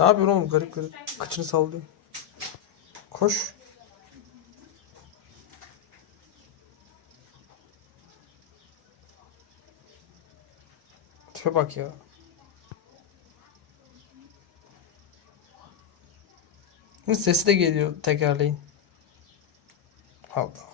Ne yapıyorsun oğlum? Garip garip. Kıçını sallıyor. Koş. Tipe bak ya. Sesi de geliyor tekerleğin. Allah.